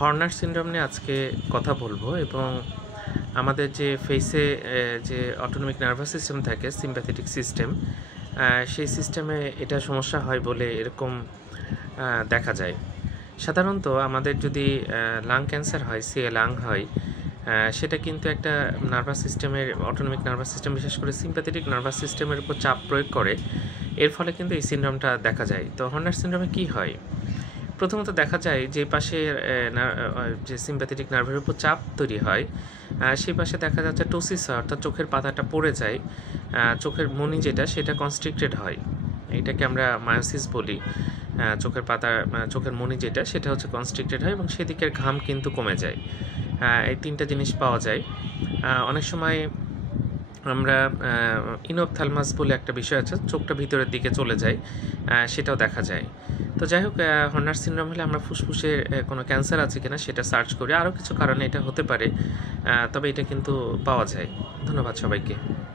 Honor syndrome নিয়ে আজকে কথা বলবো এবং আমাদের যে ফেসে যে অটোনমিক নার্ভাস সিস্টেম থাকে সিম্প্যাথেটিক সিস্টেম, সেই সিস্টেমে এটা সমস্যা হয় বলে এরকম দেখা যায়। সাধারণত আমাদের যদি লাং ক্যান্সার হয়, সিএ লাং হয়, সেটা কিন্তু একটা নার্ভাস সিস্টেমের অটোনমিক নার্ভাস সিস্টেম বিশেষ করে সিম্প্যাথেটিক নার্ভাস সিস্টেমের উপর চাপ প্রয়োগ করে। এর ফলে কিন্তু এই সিনড্রোমটা দেখা যায়। তো হর্নার সিনড্রোমে কী হয়? প্রথমত দেখা যায় যে পাশে যে সিম্প্যাথেটিক নার্ভের উপর চাপ তৈরি হয়, সেই পাশে দেখা যাচ্ছে টোসিস হয়, অর্থাৎ চোখের পাতাটা পড়ে যায়, চোখের মণি যেটা সেটা কনস্ট্রিক্টেড হয়। এটাকে আমরা মায়োসিস বলি। চোখের মণি যেটা সেটা হচ্ছে কনস্ট্রিক্টেড হয় এবং সেদিকের ঘাম কিন্তু কমে যায়। এই তিনটা জিনিস পাওয়া যায়। অনেক সময় আমরা ইনোপথ্যালমাস বলে একটা বিষয় আছে, চোখটা ভিতরের দিকে চলে যায়, সেটাও দেখা যায়। তো যাই হোক, হর্নার সিনড্রোম হলে আমরা ফুসফুসে কোনো ক্যান্সার আছে কিনা সেটা সার্চ করি। আরও কিছু কারণে এটা হতে পারে, তবে এটা কিন্তু পাওয়া যায়। ধন্যবাদ সবাইকে।